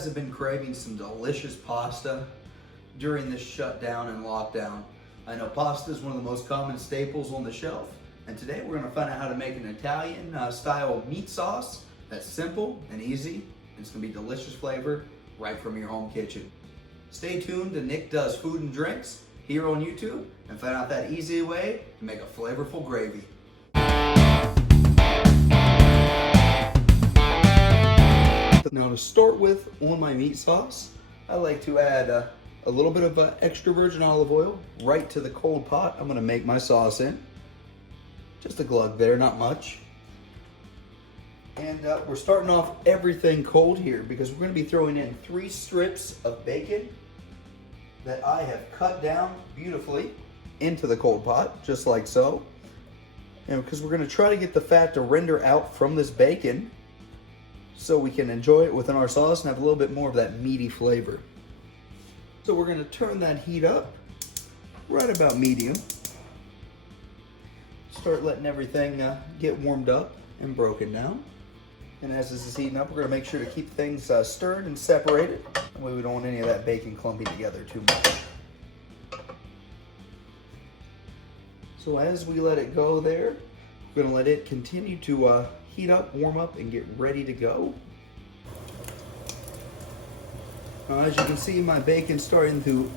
guys have been craving some delicious pasta during this shutdown and lockdown. I know pasta is one of the most common staples on the shelf, and today we're going to find out how to make an Italian style meat sauce that's simple and easy, and it's going to be delicious flavor right from your home kitchen. Stay tuned to Nick Does Food and Drinks here on YouTube and find out that easy way to make a flavorful gravy. Now to start with, on my meat sauce, I like to add a little bit of extra virgin olive oil right to the cold pot I'm going to make my sauce in. Just a glug there, not much. And we're starting off everything cold here because we're going to be throwing in 3 strips of bacon that I have cut down beautifully into the cold pot, just like so. And because we're going to try to get the fat to render out from this bacon so we can enjoy it within our sauce and have a little bit more of that meaty flavor. So we're going to turn that heat up right about medium. Start letting everything get warmed up and broken down. And as this is heating up, we're going to make sure to keep things stirred and separated. That way we don't want any of that bacon clumping together too much. So as we let it go there, we're going to let it continue to heat up, warm up, and get ready to go. Now, as you can see, my bacon's starting to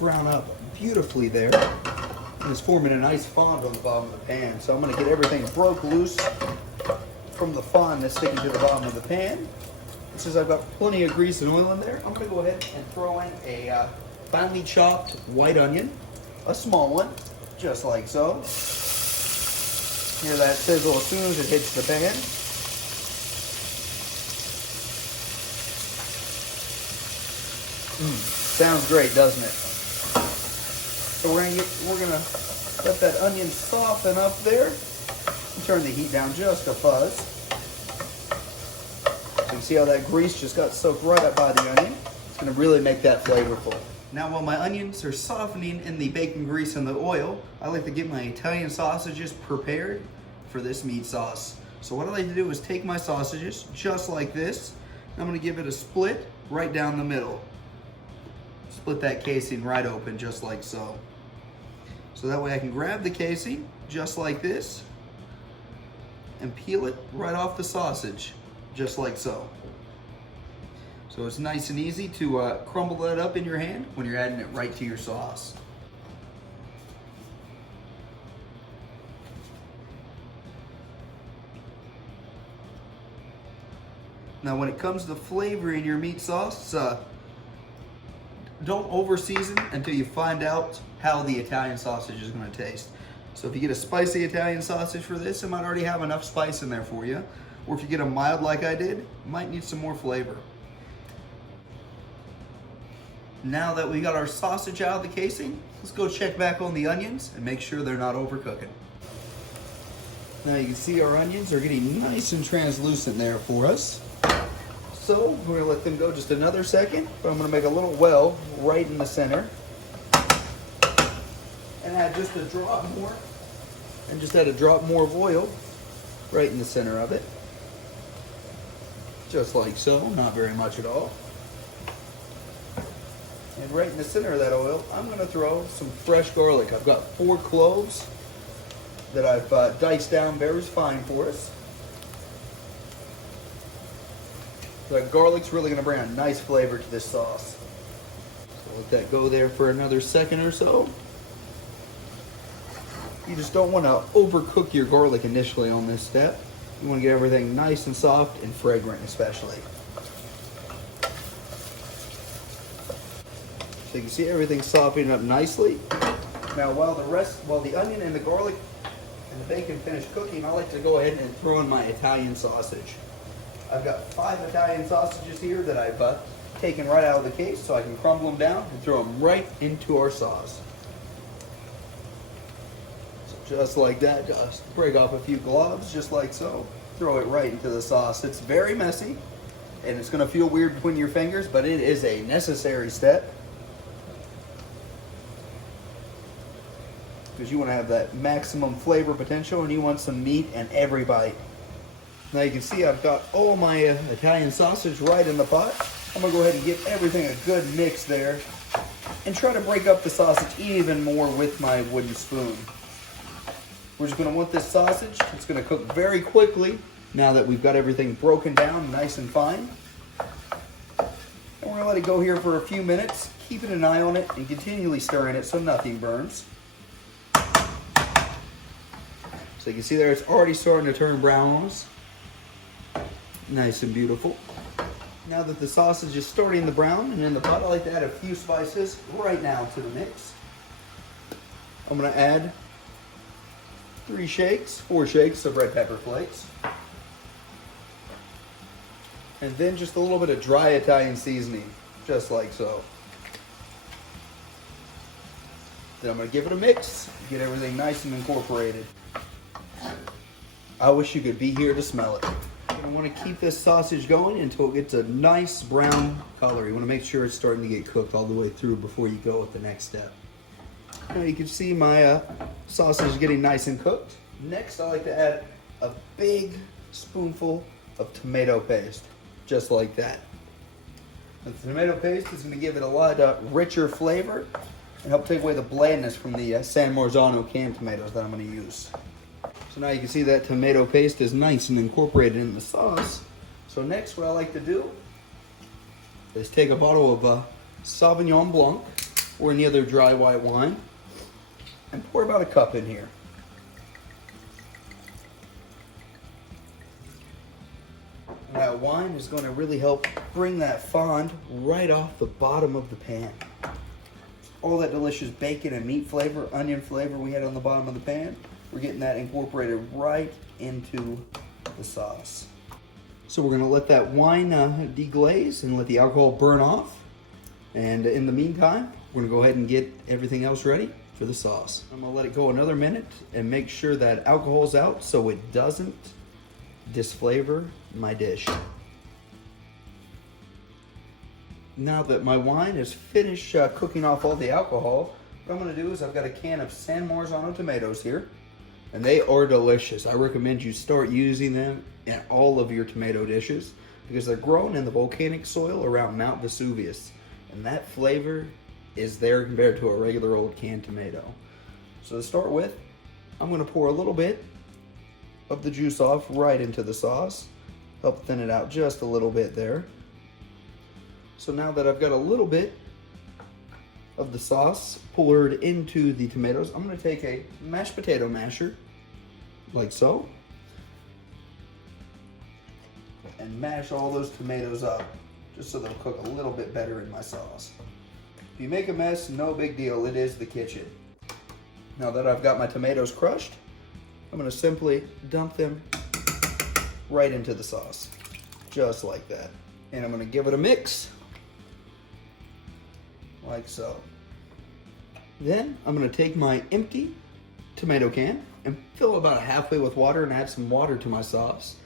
brown up beautifully there. And it's forming a nice fond on the bottom of the pan. So I'm going to get everything broke loose from the fond that's sticking to the bottom of the pan. And since I've got plenty of grease and oil in there, I'm going to go ahead and throw in a finely chopped white onion, a small one, just like so. Hear that sizzle as soon as it hits the pan. Sounds great, doesn't it? So we're gonna let that onion soften up there and turn the heat down just a fuzz. So you can see how that grease just got soaked right up by the onion. It's gonna really make that flavorful. Now while my onions are softening in the bacon grease and the oil, I like to get my Italian sausages prepared for this meat sauce. So what I like to do is take my sausages just like this, and I'm going to give it a split right down the middle. Split that casing right open just like so. So that way I can grab the casing just like this and peel it right off the sausage just like so. So it's nice and easy to crumble that up in your hand when you're adding it right to your sauce. Now when it comes to flavoring your meat sauce, don't over season until you find out how the Italian sausage is going to taste. So if you get a spicy Italian sausage for this, it might already have enough spice in there for you. Or if you get a mild like I did, it might need some more flavor. Now that we got our sausage out of the casing, let's go check back on the onions and make sure they're not overcooking. Now you can see our onions are getting nice and translucent there for us. So we're gonna let them go just another second, but I'm gonna make a little well right in the center and add just a drop more, and just add a drop more of oil right in the center of it. Just like so, not very much at all. And right in the center of that oil, I'm gonna throw some fresh garlic. I've got 4 cloves that I've diced down very fine for us. The garlic's really going to bring a nice flavor to this sauce. So let that go there for another second or so. You just don't want to overcook your garlic initially on this step. You want to get everything nice and soft and fragrant especially. So you can see everything softening up nicely. Now while the onion and the garlic and the bacon finish cooking, I like to go ahead and throw in my Italian sausage. I've got 5 Italian sausages here that I've taken right out of the case so I can crumble them down and throw them right into our sauce. So just like that, just break off a few globs just like so. Throw it right into the sauce. It's very messy and it's going to feel weird between your fingers, but it is a necessary step because you want to have that maximum flavor potential and you want some meat in every bite. Now you can see I've got all my Italian sausage right in the pot. I'm gonna go ahead and give everything a good mix there and try to break up the sausage even more with my wooden spoon. We're just gonna want this sausage, it's gonna cook very quickly now that we've got everything broken down nice and fine. And we're gonna let it go here for a few minutes, keeping an eye on it and continually stirring it so nothing burns. So you can see there it's already starting to turn brown on us. Nice and beautiful. Now that the sausage is starting to brown and in the pot, I like to add a few spices right now to the mix. I'm gonna add 4 shakes of red pepper flakes. And then just a little bit of dry Italian seasoning, just like so. Then I'm gonna give it a mix, get everything nice and incorporated. I wish you could be here to smell it. You want to keep this sausage going until it gets a nice brown color. You want to make sure it's starting to get cooked all the way through before you go with the next step. Now you can see my sausage getting nice and cooked. Next, I like to add a big spoonful of tomato paste, just like that. The tomato paste is going to give it a lot richer flavor and help take away the blandness from the San Marzano canned tomatoes that I'm going to use. So now you can see that tomato paste is nice and incorporated in the sauce. So next what I like to do is take a bottle of Sauvignon Blanc or any other dry white wine and pour about a cup in here. And that wine is going to really help bring that fond right off the bottom of the pan. All that delicious bacon and meat flavor, onion flavor we had on the bottom of the pan, we're getting that incorporated right into the sauce. So we're gonna let that wine deglaze and let the alcohol burn off. And in the meantime, we're gonna go ahead and get everything else ready for the sauce. I'm gonna let it go another minute and make sure that alcohol's out so it doesn't disflavor my dish. Now that my wine is finished cooking off all the alcohol, what I'm gonna do is I've got a can of San Marzano tomatoes here. And they are delicious. I recommend you start using them in all of your tomato dishes because they're grown in the volcanic soil around Mount Vesuvius. And that flavor is there compared to a regular old canned tomato. So to start with, I'm gonna pour a little bit of the juice off right into the sauce. Help thin it out just a little bit there. So now that I've got a little bit of the sauce poured into the tomatoes, I'm going to take a mashed potato masher, like so, and mash all those tomatoes up, just so they'll cook a little bit better in my sauce. If you make a mess, no big deal, it is the kitchen. Now that I've got my tomatoes crushed, I'm going to simply dump them right into the sauce, just like that. And I'm going to give it a mix, like so. Then I'm going to take my empty tomato can and fill about halfway with water and add some water to my sauce.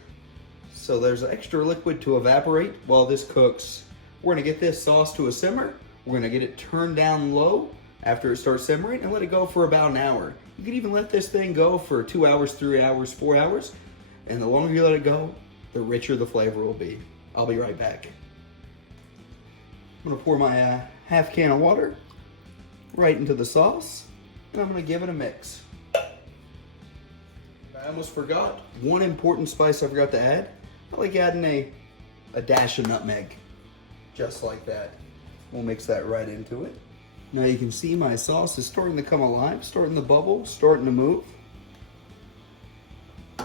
So there's extra liquid to evaporate while this cooks. We're going to get this sauce to a simmer. We're going to get it turned down low after it starts simmering and let it go for about an hour. You can even let this thing go for 2 hours, 3 hours, 4 hours. And the longer you let it go, the richer the flavor will be. I'll be right back. I'm going to pour my half can of water right into the sauce, and I'm going to give it a mix. I almost forgot one important spice I forgot to add. I like adding a dash of nutmeg, just like that. We'll mix that right into it. Now you can see my sauce is starting to come alive, starting to bubble, starting to move.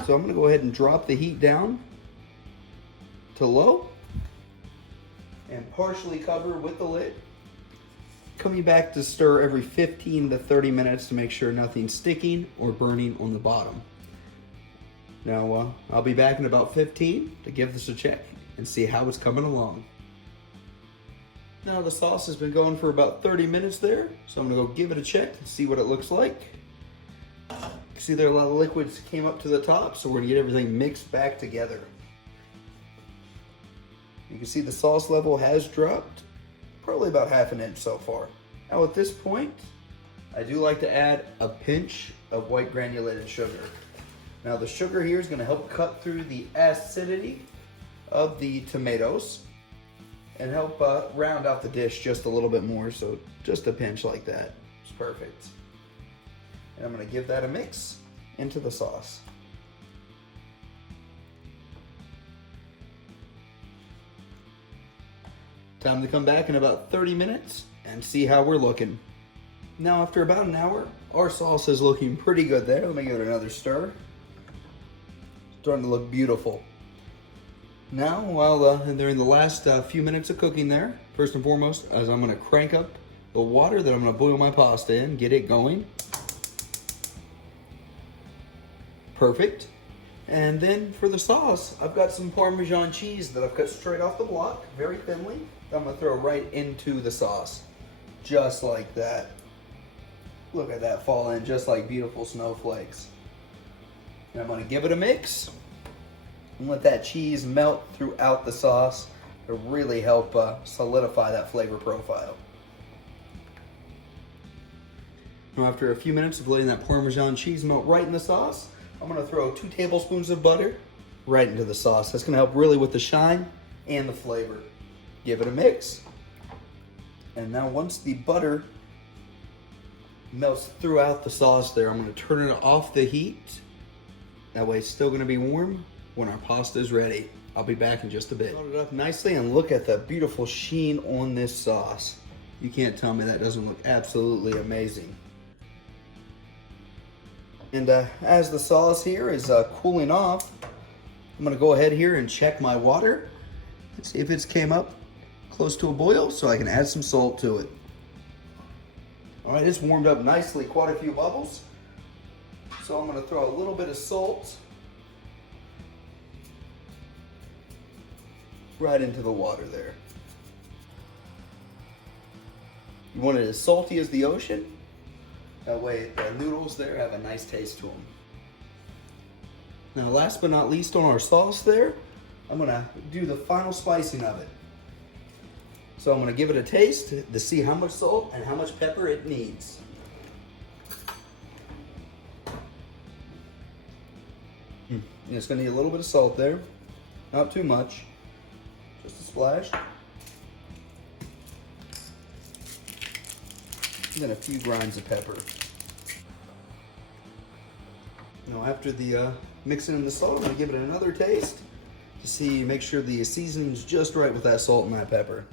So I'm going to go ahead and drop the heat down to low and partially cover with the lid. Coming back to stir every 15 to 30 minutes to make sure nothing's sticking or burning on the bottom. Now I'll be back in about 15 to give this a check and see how it's coming along. Now the sauce has been going for about 30 minutes there, so I'm gonna go give it a check and see what it looks like. You can see there a lot of liquids came up to the top, so we're gonna get everything mixed back together. You can see the sauce level has dropped, probably about ½ an inch so far. Now at this point, I do like to add a pinch of white granulated sugar. Now the sugar here is gonna help cut through the acidity of the tomatoes and help round out the dish just a little bit more. So just a pinch like that is perfect. And I'm gonna give that a mix into the sauce. Time to come back in about 30 minutes and see how we're looking. Now after about an hour, our sauce is looking pretty good there. Let me give it another stir. Starting to look beautiful. Now, while they're in the last few minutes of cooking there, first and foremost, as I'm gonna crank up the water that I'm gonna boil my pasta in, get it going. Perfect. And then for the sauce, I've got some Parmesan cheese that I've cut straight off the block, very thinly. That I'm gonna throw right into the sauce, just like that. Look at that fall in, just like beautiful snowflakes. And I'm gonna give it a mix and let that cheese melt throughout the sauce to really help solidify that flavor profile. Now after a few minutes of letting that Parmesan cheese melt right in the sauce, I'm gonna throw 2 tablespoons of butter right into the sauce. That's gonna help really with the shine and the flavor. Give it a mix. And now once the butter melts throughout the sauce there, I'm gonna turn it off the heat. That way it's still gonna be warm when our pasta is ready. I'll be back in just a bit. Load it up nicely and look at the beautiful sheen on this sauce. You can't tell me that doesn't look absolutely amazing. And as the sauce here is cooling off, I'm gonna go ahead here and check my water and see if it's came up close to a boil so I can add some salt to it. All right, it's warmed up nicely, quite a few bubbles. So I'm gonna throw a little bit of salt right into the water there. You want it as salty as the ocean. That way the noodles there have a nice taste to them. Now last but not least on our sauce there, I'm gonna do the final spicing of it. So I'm gonna give it a taste to see how much salt and how much pepper it needs. And it's gonna need a little bit of salt there, not too much, just a splash. And then a few grinds of pepper. Now after the mixing in the salt, I'm gonna give it another taste to see, make sure the seasoning's just right with that salt and that pepper.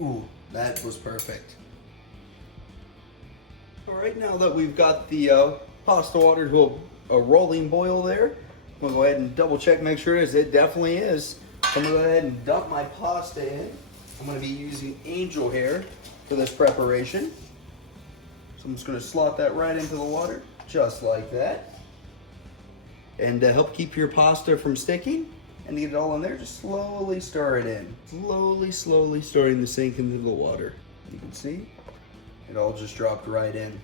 Ooh, that was perfect. All right, now that we've got the pasta water to a rolling boil there, I'm gonna go ahead and double check, make sure it is. It definitely is. I'm gonna go ahead and dump my pasta in. I'm gonna be using angel hair for this preparation. So I'm just gonna slot that right into the water, just like that. And to help keep your pasta from sticking and get it all in there, just slowly stir it in. Slowly stirring the sink into the water. You can see it all just dropped right in.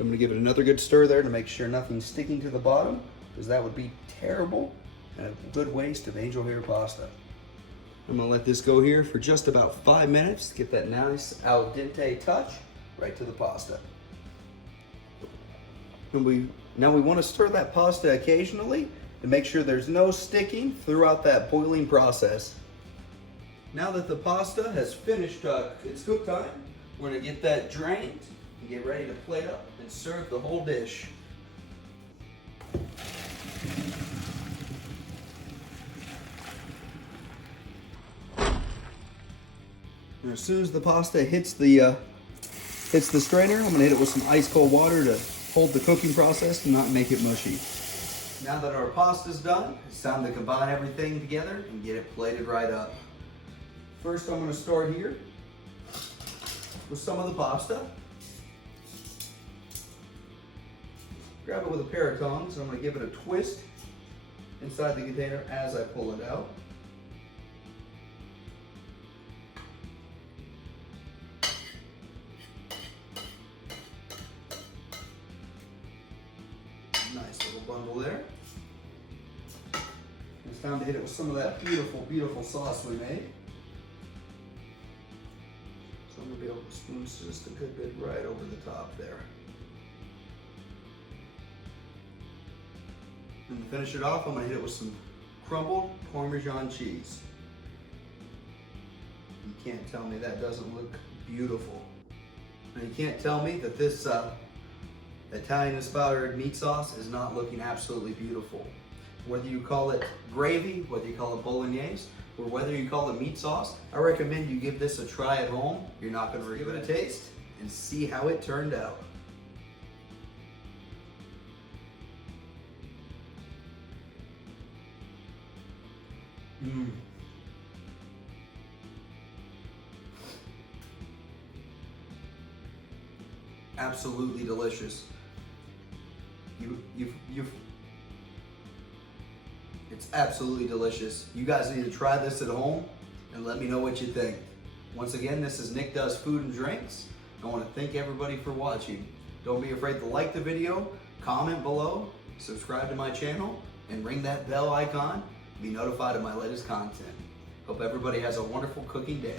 I'm gonna give it another good stir there to make sure nothing's sticking to the bottom, because that would be terrible and a good waste of angel hair pasta. I'm gonna let this go here for just about 5 minutes to get that nice al dente touch right to the pasta. Now we want to stir that pasta occasionally to make sure there's no sticking throughout that boiling process. Now that the pasta has finished its cook time, we're gonna get that drained and get ready to plate up and serve the whole dish. And as soon as the pasta hits the strainer, I'm gonna hit it with some ice cold water to hold the cooking process and not make it mushy. Now that our pasta's done, it's time to combine everything together and get it plated right up. First, I'm gonna start here with some of the pasta. Grab it with a pair of tongs, and I'm gonna give it a twist inside the container as I pull it out. Nice little bundle there. It's time to hit it with some of that beautiful sauce we made. So I'm gonna be able to spoon just a good bit right over the top there. And to finish it off, I'm gonna hit it with some crumbled Parmesan cheese. You can't tell me that doesn't look beautiful. Now you can't tell me that this Italian-inspired meat sauce is not looking absolutely beautiful. Whether you call it gravy, whether you call it bolognese, or whether you call it meat sauce, I recommend you give this a try at home. You're not gonna regret it. Give it a taste and see how it turned out. Absolutely delicious. It's absolutely delicious. You guys need to try this at home and let me know what you think. Once again, this is Nick Does Food and Drinks. I want to thank everybody for watching. Don't be afraid to like the video, comment below, subscribe to my channel, and ring that bell icon to be notified of my latest content. Hope everybody has a wonderful cooking day.